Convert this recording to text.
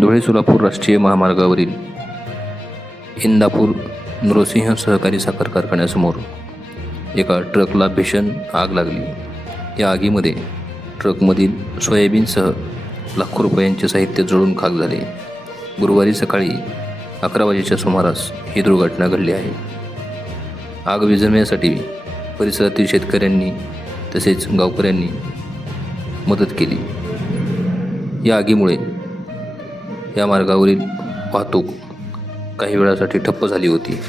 धुळे सोलापूर राष्ट्रीय महामार्गावरील इंदापूर नृसिंह सहकारी साखर कारखान्यासमोर एका ट्रकला भीषण आग लागली. या आगीमध्ये ट्रकमधील सोयाबीनसह लाखो रुपयांचे साहित्य जळून खाक झाले. गुरुवारी सकाळी अकरा वाजेच्या सुमारास ही दुर्घटना घडली आहे. आग विझवण्यासाठी परिसरातील शेतकऱ्यांनी तसेच गावकऱ्यांनी मदत केली. या आगीमुळे या मार्गावरील वाहतूक काही वेळासाठी ठप्प झाली होती.